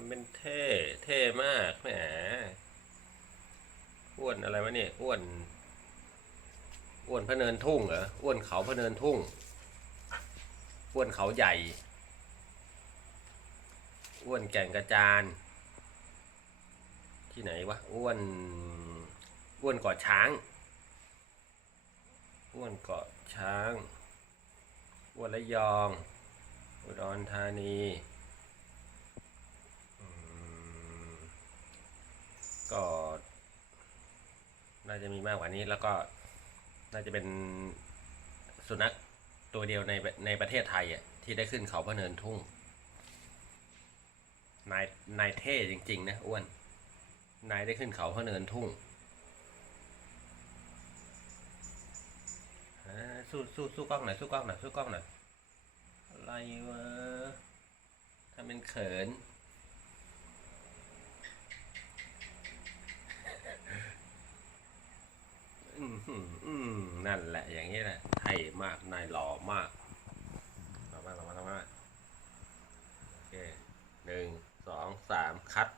ำเป็นเท่ เท่มากแหมอ้วนอะไรวะเนี่ยอ้วน อ้วนพะเนินทุ่งเหรอ อ้วนเขาพะเนินทุ่ง อ้วนเขาใหญ่ อ้วนแก่งกระจาน ที่ไหนวะ อ้วน อ้วนเกาะช้าง อ้วนเกาะช้าง อ้วนระยอง อุดรธานีอืมก็ น่าจะมีมากกว่านี้แล้วก็น่าจะเป็นสุนัขตัวเดียวในในประเทศไทยอะที่ได้ขึ้นเขาพะเนินทุ่ง นายนายเท่จริง ๆ นะอ้วน นายได้ขึ้นเขาพะเนินทุ่งสู้สู้สู้กล้องหน่อยสู้กล้องหน่อยสู้กล้องหน่อยอะไรวะทำเป็นเขิน นั่นแหละอย่างนี้แหละให้มากนายหล่อมากมาบ้างมาบ้างมากโอเคหนึ่งสองสามคัด